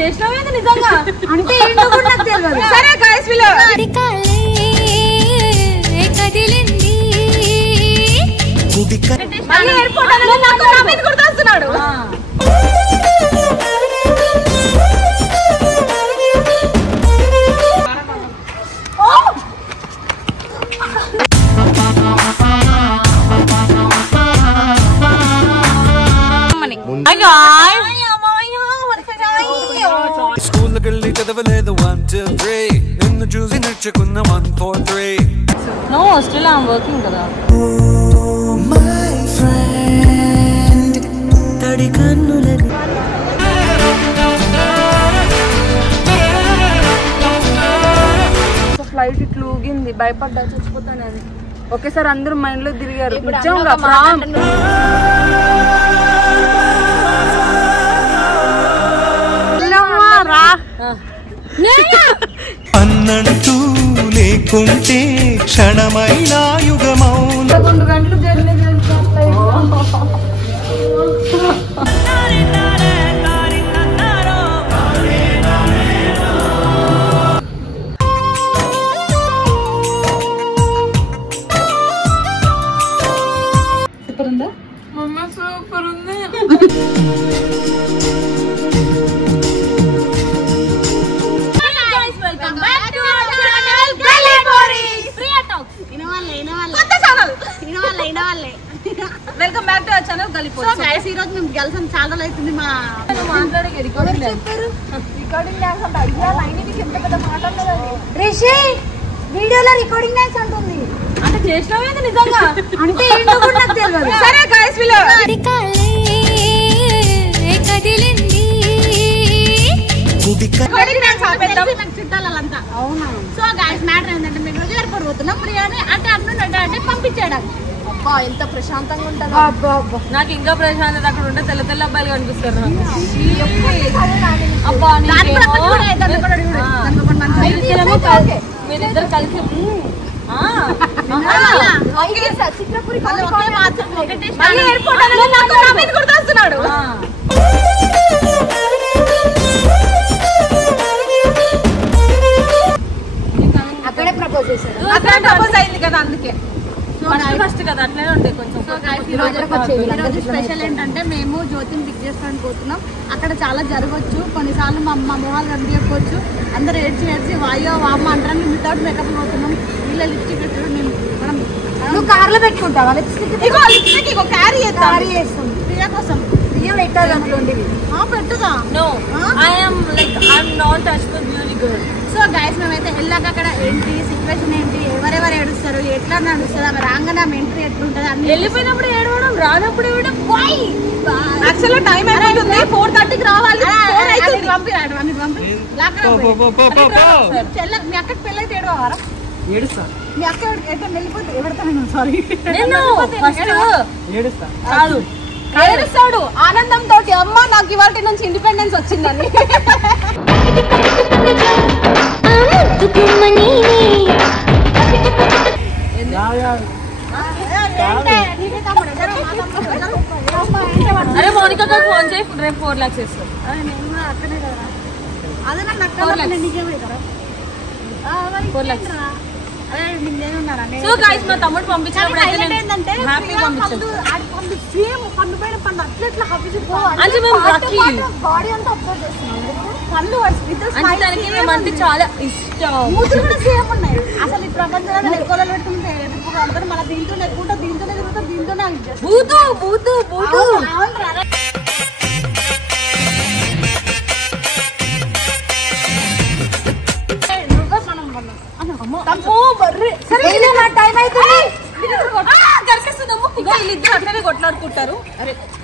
చేసినావేంది నిజంగా అంటే ఏంటో కూడా నాకు తెలియదు. సరే గైస్ వీళ్ళు మళ్ళీ ఎయిర్పోర్ట్ అనేది నాకు నవీన్ గుర్తొస్తున్నాడు. No, still I'm working kada. My friend, tadi kannulani. Flight ఇట్లా ఊగింది, భయపడ్డా, చచ్చిపోతాను అని. ఒకేసారి అందరూ మైండ్ లో తిరిగారు. నిజంగా అన్నట్టు లేకుంటే క్షణమైన యుగమౌన 2 గంటలు జర్నీ సూపర్ ఉంది. Welcome back to our channel గలీపోరి. సో గైస్ ఈ రోజు మేము గర్ల్స్ అని చాలా రోజులు అవుతుంది. మా మాట్లాడే రికార్డింగ్ డాన్స్ అంటే అడిగా లైన్ నీకు ఎంత పెద్ద మాట అన్నది. రిషి వీడియోలో రికార్డింగ్ డాన్స్ అంటుంది. అంటే చేసినావేంది నిజంగా అంటే ఏంటో కూడా నాకు తెలియదు. సరే గైస్ వీళ్ళు రికార్డింగ్ డాన్స్ ఆపేద్దాం. నాకు చుట్టాలంతా. అవునా? సో గైస్ మ్యాటర్ ఏంటంటే మేము రోజు ఎయిర్పోర్ట్ పోతున్నాం. ప్రియాని అంటే అంటే పంపించేయడానికి. అబ్బా ఎంత ప్రశాంతంగా ఉంటుంది. నాకు ఇంకా ప్రశాంతత అక్కడ ఉంటే తెల్ల తెల్ల అబ్బాయిలు కనిపిస్తారు. మీరిద్దరు కలిసి ఎయిర్పోర్ట్ అనేది నాకు నవీన్ గుర్తొస్తున్నాడు. అక్కడే ప్రపోజ్ చేశారు. అక్కడ ప్రపోజ్ అయింది కదా, అందుకే ఫస్ట్ కదా అట్లనే ఉంటాయి కొంచెం. ఈరోజు స్పెషల్ ఏంటంటే మేము జ్యోతిని పిక్ చేసుకోవడానికి పోతున్నాం. అక్కడ చాలా జరగవచ్చు, కొన్నిసార్లు మా మొహాలు కనిపించకపోవచ్చు. అందరూ ఏడ్చి వాయో వామ్మ అంటారని వితౌట్ మేకప్ పోతున్నాం. వీళ్ళ లిప్స్టిక్ మనం నువ్వు కార్ లో పెట్టుకుంటావా లిప్స్టిక్? లిప్స్టిక్ క్యారీ చేస్తాం ప్రియా కోసం. ప్రియ పెట్టాలి అనుకోండి. పెట్టుదా? No, I'm not touch the beauty girl. So guys మేమైతే వెళ్ళాక అక్కడ ఏంటి సిచ్యువేషన్ ఏంటి, ఎవరెవరు ఏడుస్తారు, ఎట్లా నడుస్తుంది, ఆమె రాగానే ఆమె ఎంట్రీ ఎట్లుంటది అని. వెళ్ళిపోయినప్పుడు ఏడవడం, రానప్పుడు ఏడవడం. యాక్చువల్ టైం అయిపోతుంది, 4:30కి రావాలి. మీ అక్కకి పెళ్ళి అయితే ఏడవారా? ఏడుస్తా. మీ అక్క ఎట్లా వెళ్ళిపోతే ఎవడతాను? సారీ ఏడుస్తా కాదు, ఏడుస్తాడు ఆనందంతో. అమ్మ నాకు ఇవాటి నుంచి ఇండిపెండెన్స్ వచ్చిందని. అరే మౌనిక ఫోన్ చేయి, రేపు 4 lakhs ఇస్తాను. అక్కడే కదా అదే నాకు 4 lakhs. సో గైస్ మా తమ్ముడు పంపించినప్పుడు ఏంటంటే హ్యాపీ పంపించాడు. సేమ్ పండు పైన పండు అట్లా అంటే మేము లక్కీ. బాడీ అంతా అబ్జర్వ్ చేస్తున్నాం. పండు దానికి మేమంటే చాలా ఇష్టం. మూతులు కూడా సేమ్ ఉన్నాయి. అసలు ఈ ప్రపంచంలో ఎక్కువ పెట్టుకుంటే ఎదుపు కడతారు. మన దీంతోనే ఎక్కుంటా, దీంతోనే తిరుగుతా, దీంతోనే బూతు బూతు బూతు.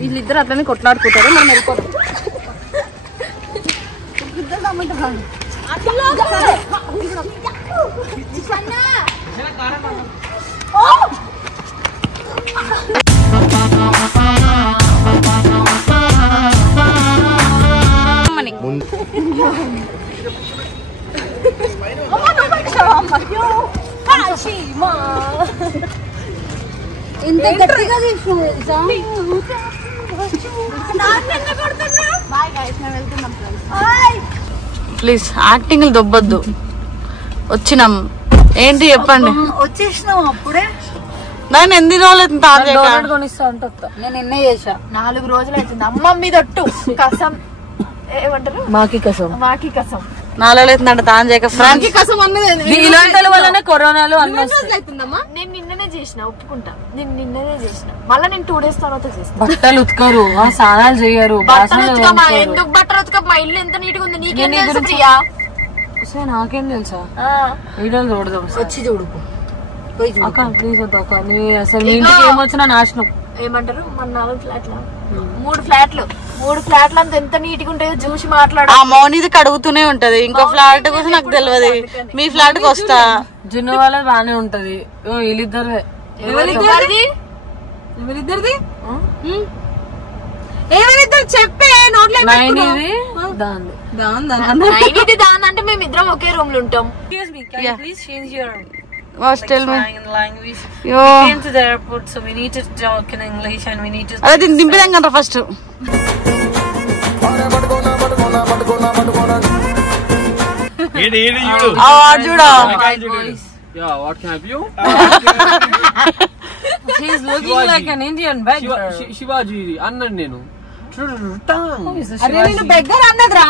వీళ్ళిద్దరు అట్లనే కొట్లాడుకుంటారు. మనం వెళ్ళిపోతాం. ఇంత గట్టిగా తీసుకున్నా. బాయ్ గైస్, మేము వెళ్తున్నాం. ప్లీజ్ యాక్టింగ్ దొబ్బొద్దు. వచ్చినాం ఏంటి చెప్పండి. వచ్చేసినావు అప్పుడే. నేను ఎన్ని రోజులు కొనిస్తా ఉంటా. నేను ఎన్నే చేసా 4 రోజులు అవుతుంది. అమ్మ మీద ఒట్టు కసం ఏమంటారు మాకి కసం 4 రోజులు అవుతుందంట తాను చేయక. ఫ్రాంక్ కసం ఇలాంటి వల్లనే కరోనాలు అన్నీ అవుతుందమ్మా. నేను నిన్ననే చేసిన ఒప్పుకుంటా. నేను నిన్ననే చేసిన. మళ్ళీ నేను 2 days తర్వాత చేసిన. బట్టలు ఉతకరు, స్నానాలు చేయరు. ఎందుకు బట్టలు ఉతక? మా ఇల్లు ఎంత నీట్ గా ఉంది నీకేం తెలుసు ప్రియా? నాకేం తెలుసా? వీడియోలు చూడదాం. వచ్చి చూడు అక్క ప్లీజ్ వద్దు అక్క. అసలు మీ ఇంటికి ఏమొచ్చినా నాశనం. ఏమంటారు మన 4 ఫ్లాట్లు 3 ఫ్లాట్లు అంత ఎంత నీట్ గా ఉంటాయో చూసి మాట్లాడు. ఆ మౌనిది కడుగుతూనే ఉంటది. ఇంకో ఫ్లాట్ కోసం నాకు తెలియదు. మీ ఫ్లాట్ కి వస్తా. జున్ను వాళ్ళది బానే ఉంటది. వీళ్ళిద్దరు ఎవరిద్దరిది చెప్పే నోట్లో దాని అంటే మేము ఇద్దరం ఒకే రూమ్ లో ఉంటాం. అదే దింపిదాం కదా ఫస్ట్. చూడా శివాజీ అన్నాడు. నేను బెగ్గర్ అన్నదిరా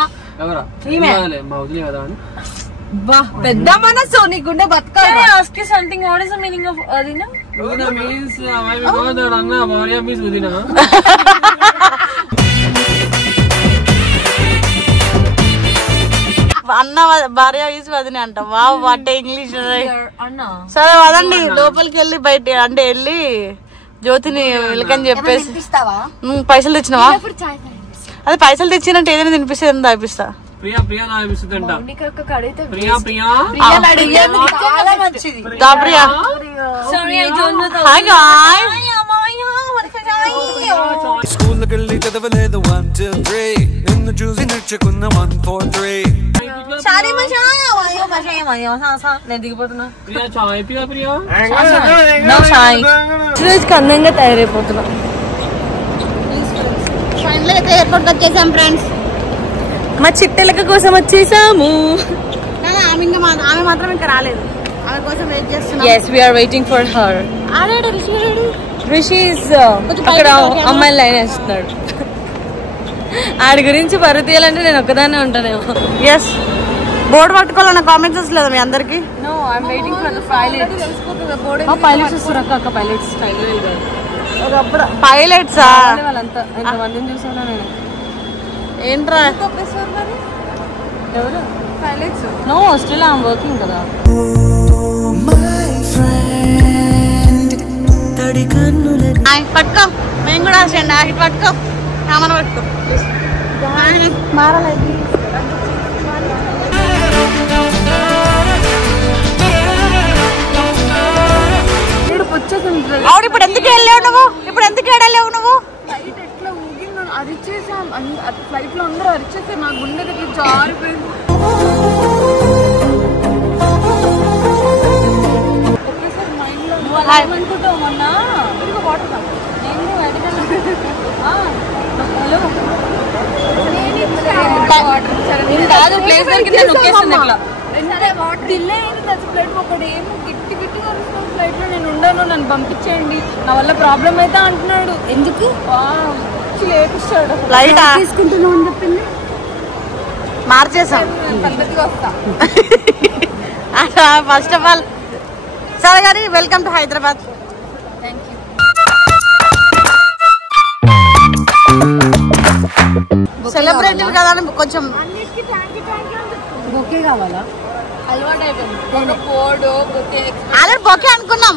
పెద్ద మనసు నీకుండే బతకాలి. Something what is the meaning of అదినా? ఉదినా మీన్స్ అన్న భార్య మీన్స్ ఉదినా. అన్న భార్య ఈజ్ వదిన అంట. Wow what English. సరే వదండి లోపలికి వెళ్ళి బయట అంటే వెళ్ళి జ్యోతిని వెల్కని చెప్పేసి పైసలు తెచ్చినావా? అదే పైసలు తెచ్చినట్టు ఏదైనా తినిపిస్తే తాపిస్తా. ప్రియా ప్రియా నాపిస్తుందంట. ప్రియా ప్రియా ప్రియా స్కూల్కెళ్ళి చదవలేదు 1 2 3 నిన్ను చూసి నచ్చుకున్న 1 4 3 నేను దిగిపోతున్నా. ప్రియా చాయ్ ప్రియా ప్రియా చాయ్ రోజుకి అందంగా తయారైపోతున్నా. ఫైనల్ అయితే ఎయిర్పోర్ట్ వచ్చేసాం ఫ్రెండ్స్. మా చిట్టెలక కోసం వచ్చేసాము. ఆమె మాత్రం ఇంకా రాలేదు. ఆమె కోసం వెయిట్ చేస్తున్నాం. yes we are waiting for her. Rishi అక్కడ అమ్మాయిలు లైన్ వేస్తున్నాడు. ఆడి గురించి పరువు తీయాలంటే నేను ఒక్కదాన్నే ఉంటానేమో. ఎస్ బోర్డు పట్టుకోవాలన్న కామెంట్స్ వస్తలేదు మీ అందరికి. no I'm waiting for the pilots. Pilots వస్తారు అక్క. పైలట్స్ పైలట్సా వాళ్ళంతా ఎంతమందిని చూసానా నేను. ఏంట్రా ఎవరు pilots? No still I'm working కదా. పట్టుకో మేము కూడా ఇటు పట్టుకో కామన్ పట్టుకో. ఆవిడ ఇప్పుడు ఎందుకు వెళ్ళావు నువ్వు? ఇప్పుడు ఎందుకు వెళ్ళలేవు నువ్వు? ఫ్లైట్ ఎట్లా ఊగిందో అరిచేసాం. ఫ్లైట్ లో అందరూ అరిచేస్తే నా గుండె దగ్గర జారిపోయింది. అనుకుంటావు మొన్న కాదు ప్లేస్ దొరికింది నొక్కేస్తుంది ఇట్లా. డిలే అయింది ఫ్లైట్. ఒకడేమో గిట్టి గిట్టిగా వస్తున్నాడు ఫ్లైట్ లో. నేను ఉండను నన్ను పంపించేయండి నా వల్ల ప్రాబ్లం అయితే అంటున్నాడు. ఎందుకు ఏపిస్తాడు ఫ్లైట్ తీసుకుంటున్నావు అని చెప్పింది. మార్చేసాం పద్ధతిగా వస్తా. ఫస్ట్ ఆఫ్ ఆల్ సరే గారి వెల్కమ్ టు హైదరాబాద్. సెలబ్రేటివ్ కదా అని కొంచెం బొకే కావాలా? అలవాటు అయిపోయింది. ఆల్రెడీ బొకే అనుకున్నాం.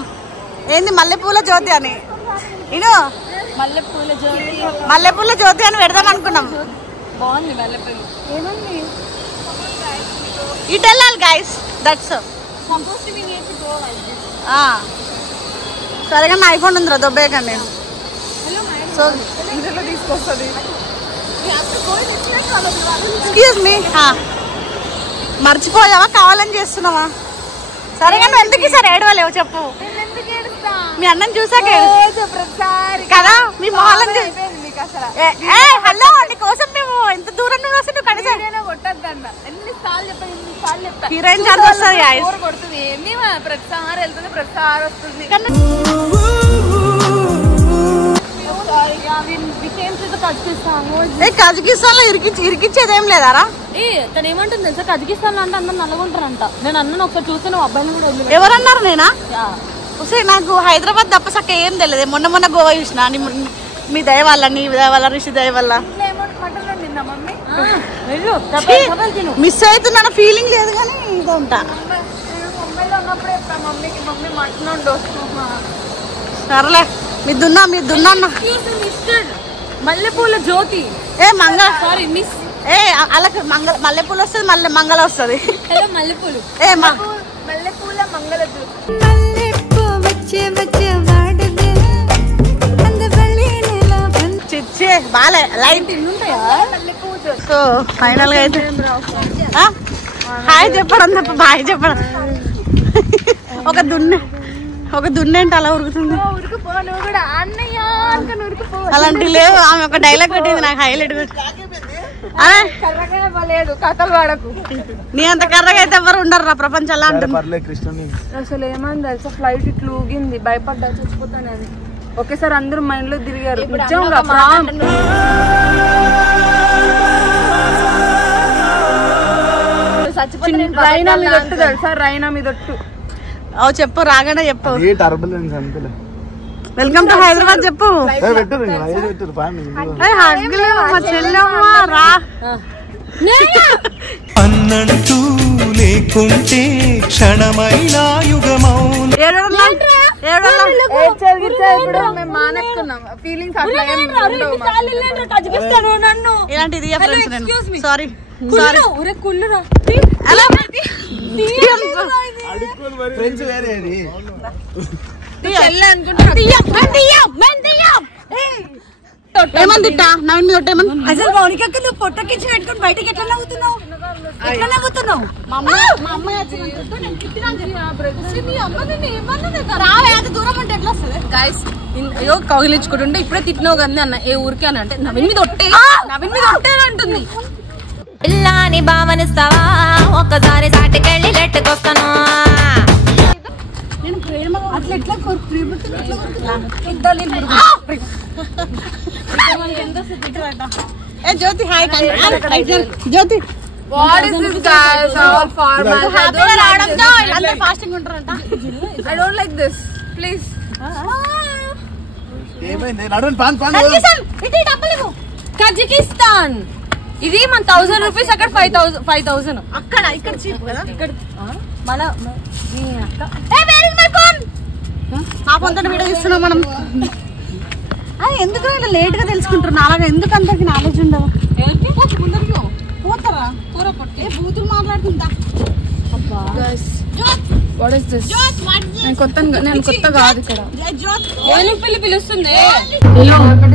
ఏంది మల్లెపూల జ్యోతి అని. ఇను మల్లెపూల జ్యోతి అని పెడదాం అనుకున్నాం. బాగుంది మల్లెపూలు. ఏమండి ఇటు వెళ్ళాలి గైస్. దట్స్ సరేగా నా ఐఫోన్ ఉందిరా దొబ్బేయకండి. సో తీసుకొస్తుంది. ఎక్స్క్యూజ్ మీ మర్చిపోయావా కావాలని చేస్తున్నావా? సరే కానీ ఎందుకు సార్ ఏడవలేవు చెప్పు. మీ అన్నం చూసాక కదా మీ మొహాలను హలో నీ కోసం మేము ఎంత దూరం నువ్వు వస్తే నువ్వు కనీసం హీరోయిన్ ఛాన్స్ వస్తుంది ఏంది ప్రతిసారి వెళ్తుంది ప్రతిసారి వస్తుంది. కజకిస్తాన్ లో ఇరికిచ్చేది ఏం లేదారా? తను ఏమంటుంది తెలుసా, కజకిస్తాన్ అంటే అందరు నల్లగుంటారంట. నేను అన్నాను ఒకసారి చూస్తే నువ్వు అబ్బాయిని కూడా వదిలేదు. ఎవరన్నారు? నేనా? నాకు హైదరాబాద్ తప్ప సక్క ఏం తెలియదు. మొన్న గోవా చూసిన. మీ దయ వల్ల, నీ దయ వల్ల, రిషి దయ వల్ల మిస్ అవుతున్నా ఫీలింగ్ లేదు కానీ ఇదో ఉంటా. సర్లే మీ దున్నా మల్లెపూల జ్యోతి అలా మల్లెపూలు వస్తుంది, మంగళ వస్తుంది. మల్లెపూలు మల్లెపూల మంగళ జ్యోతి. చిచ్చే బాలే లైట్ సో ఫైనల్ గా అయితే హాయ్ చెప్పడం తప్ప బాయ్ చెప్పడం. ఒక దున్నేంటి అలా ఉరుకుతుంది. అలాంటి లేవు. ఆమె ఒక డైలాగ్ పెట్టింది నాకు హైలైట్. కథలు వాడకు. నీ అంత కర్రగా అయితే ఎవరు ఉండరు రా ప్రపంచంలో అంటుంది. అసలు ఏమైంది తెలుసా, ఫ్లైట్ ఇట్లా ఊగింది, భయపడ్డా చచ్చిపోతాను. అది ఒకేసారి అందరూ మైండ్ లో తిరిగారు. రైనా మీద ఒట్టు తెలుసా, రైనా మీద ఒట్టు. చెప్పు రాగానే చెప్పు. వెల్కమ్ టు హైదరాబాద్ చెప్పు. అన్నంటూ లేకుంటే క్షణమైన యుగమౌన. ఇలాంటిది సారీ ఏమందిట్టా నవీన్ మీద ఏమన్నా? అసలు మౌనికకి నువ్వు పొట్టకిచ్చి పెట్టుకుని బయటకి ఎట్లా నవ్వుతున్నావు? కౌగిలించుకుంటుంటే ఇప్పుడే తిట్టినావు కదా అన్న, ఏ ఊరికే అని అంటే నవీన్ మీద ఒట్టే అంటుంది. ఇల్లాని భావనిస్తావా ఒక్కసారి సాటికెళ్ళి లెట్టుకొస్తాను. అట్లా ఎట్లా జ్యోతి హాయ్ జ్యోతి ఫాస్టింగ్ ఉంటారంట. I don't like this. Please. Kazakhstan ఇది మన 1000 రూపీస్, అక్కడ 5000. అక్కడ ఇక్కడ చీప్ కదా. ఇక్కడ మన నా ఫోన్ తోటి వీడియో తీస్తున్నాం మనం. ఎందుకు ఇలా లేట్ గా తెలుసుకుంటున్నా? అలాగే ఎందుకు అందరికి నాలెడ్జ్ ఉండదు? పోతారా బూతులు మాట్లాడుతుందా? నేను కొత్త కాదు ఇక్కడ. పిలుస్తుంది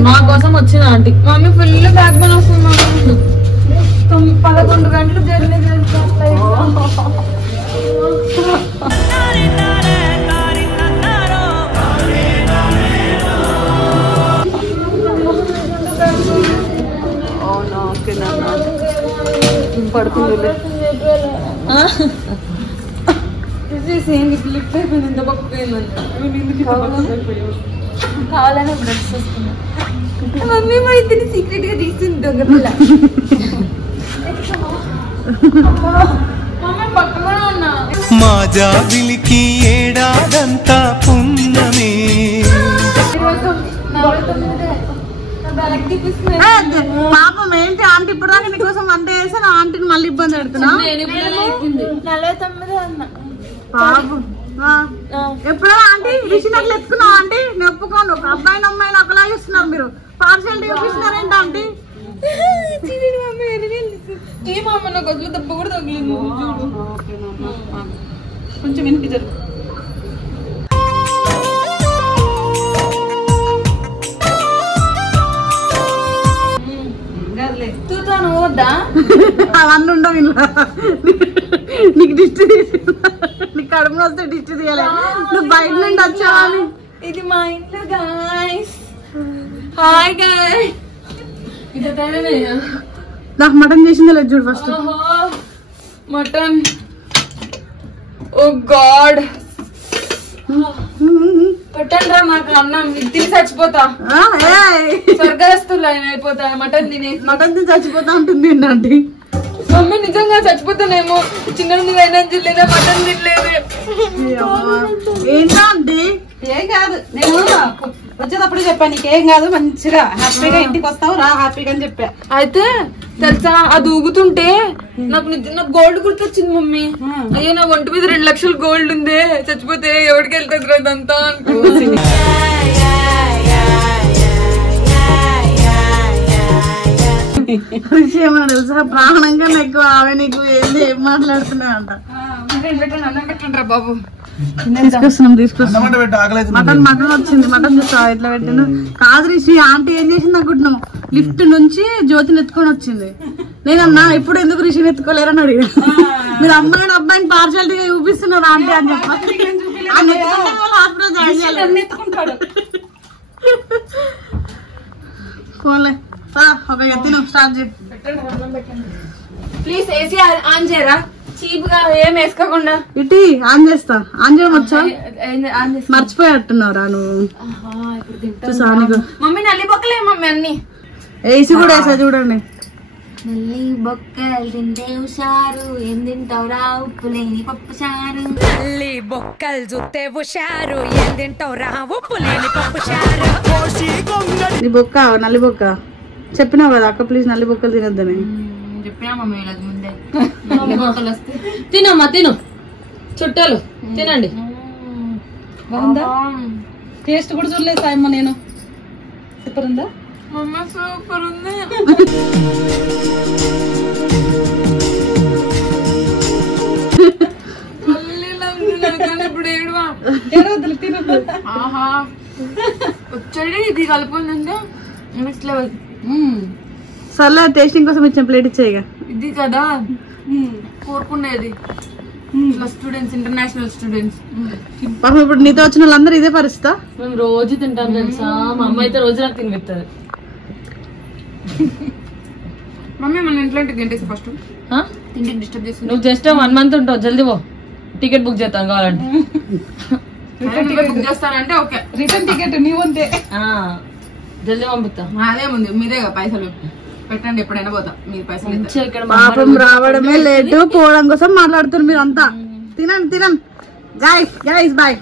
మా కోసం వచ్చిన aunty. Mummy full back bone వస్తుంది. 11 గంటలు జర్నీ చేస్తాను. పడుతుంది కావాలని డ్రెస్ వస్తున్నా. మమ్మీ మా ఇద్దరిని సీక్రెట్ గా తీస్తుంది దొంగ పిల్ల. మా జాబిలికి ఏడాదంతా పున్నమే. పాపం ఏంటి ఆంటీ ఇప్పుడు దాకా నీకోసం వంట చేసి నా ఆంటీని మళ్ళీ ఇబ్బంది పెడుతున్నా. 49 అన్న పాపం ఎప్పుడో ఆంటీ రిషినట్లు ఎత్తుకున్నావు ఆంటీ. నేను ఒప్పుకోను. ఒక అబ్బాయిని అమ్మాయిని ఒకలాగా ఇస్తున్నారు మీరు. Partiality చూపిస్తున్నారేంటి aunty? ఏమమ్మ నాకు వదిలి దెబ్బ కూడా తగిలింది. కొంచెం వెనక్కి జరుగు. అవన్నీ ఉండవు ఇంట్లో. నీకు దిష్టి తీసి నీకు కడుపులో వస్తే దిష్టి తీయాలి. నువ్వు బయట నుండి వచ్చావని. ఇది మా ఇంట్లో గాయ్స్. Hi guys. నాకు మటన్ చేసింది లేదు చూడు ఫస్ట్. మటన్ ఓ గాడ్ పెట్టండి రా నాకు అన్నం తిని చచ్చిపోతా స్వర్గస్తులు అయిపోతా మటన్ తినేసి మటన్ తిని చచ్చిపోతా ఉంటుంది ఏంటంటే మమ్మీ నిజంగా చచ్చిపోతానేమో చిన్న అయినా తినలేదా మటన్ తినలేదు ఏంటా అంటే ఏం కాదు నేను వచ్చేటప్పుడు చెప్పాను నీకేం కాదు మంచిగా హ్యాపీగా ఇంటికి వస్తావు రా హ్యాపీగా అని చెప్పా. అయితే తెలుసా అది ఊగుతుంటే నాకు గోల్డ్ గుర్తొచ్చింది మమ్మీ. అయ్యో నా ఒంటి మీద 2 లక్షలు గోల్డ్ ఉంది చచ్చిపోతే ఎవరికి వెళ్తుంది అదంతా అనుకుంటుంది. ఏమన్నా తెలుసా ప్రాణంగా ఎక్కువ ఆమె నీకు ఏంది ఏం మాట్లాడుతున్నావు అంట. పెట్టండి రా బాబు తీసుకొస్తున్నాం మటన్ వచ్చింది. మటన్ చూస్తా ఇట్లా పెట్టిండు. కాదు రిషి ఆంటీ ఏం చేసింది అనుకుంటున్నావు లిఫ్ట్ నుంచి జ్యోతిని ఎత్తుకొని వచ్చింది. నేనన్నా ఇప్పుడు ఎందుకు రిషిని ఎత్తుకోలేరని అడిగా. మీరు అమ్మాయిని అబ్బాయిని పార్షాలిటీగా చూపిస్తున్నారు ఆంటీ అని చెప్పి ఫోన్లే ఒక ఎత్తిన స్టార్ట్ చేయి. ప్లీజ్ ఏసీ ఆన్ చేయరా చీప్ గా ఏం వేసుకోకుండా. ఇటీ ఆన్ చేస్తా. ఆన్ చేయడం వచ్చా మర్చిపోయట్టున్నారా నువ్వు. మమ్మీ నల్లి బొక్కలే మమ్మీ అన్ని ఏసీ కూడా వేసా చూడండి. నల్లి బొక్కలు తింటే హుషారు ఏం తింటావురా ఉప్పు లేని పప్పు చారు. నల్లి బొక్కలు చూస్తే హుషారు ఏం తింటావురా ఉప్పు లేని పప్పు చారు. నీ బొక్క నల్లి బొక్క చెప్పినావు కదా అక్క ప్లీజ్ నల్లి బొక్కలు తినొద్దని చెప్పినా మమ్మీ వీళ్ళకి ముందే. తినమ్మా తిను చుట్టాలు తినండి. బాగుందా టేస్ట్ కూడా చూడలేదు సాయమ్మ నేను. సూపర్ ఉందా మమ్మీ సూపర్ ఉంది. ఇప్పుడు ఏడువా ఆహా వచ్చాడు ఇది కలుపుందంటే నెక్స్ట్ లెవెల్. సర్లే టేస్టింగ్ కోసం ఇచ్చిన ప్లేట్ ఇచ్చేయిగా. ఇది కదా కోరుకునేది స్టూడెంట్స్ ఇంటర్నేషనల్ స్టూడెంట్స్. పాపం ఇప్పుడు నీతో వచ్చిన వాళ్ళందరూ ఇదే పరిస్థితా. మేము రోజు తింటాం తెలుసా. మా అమ్మ అయితే రోజు నాకు తినిపిస్తుంది. మమ్మీ మన ఇంట్లో తింటేసి ఫస్ట్ తిండి డిస్టర్బ్ చేసి నువ్వు జస్ట్ 1 మంత్ ఉంటావు జల్దీ పో. టికెట్ బుక్ చేస్తాను కావాలంటే. బుక్ చేస్తానంటే ఓకే. రిటర్న్ టికెట్ నీవంతే జల్దీ పంపుతా. అదేముంది మీరేగా పైసలు పెట్టండి ఎప్పుడైనా పోతా. మీరు పైసలు పాపం రావడమే లేటు పోవడం కోసం మాట్లాడుతున్నారు మీరు అంతా. తినండి గైస్ బాయ్.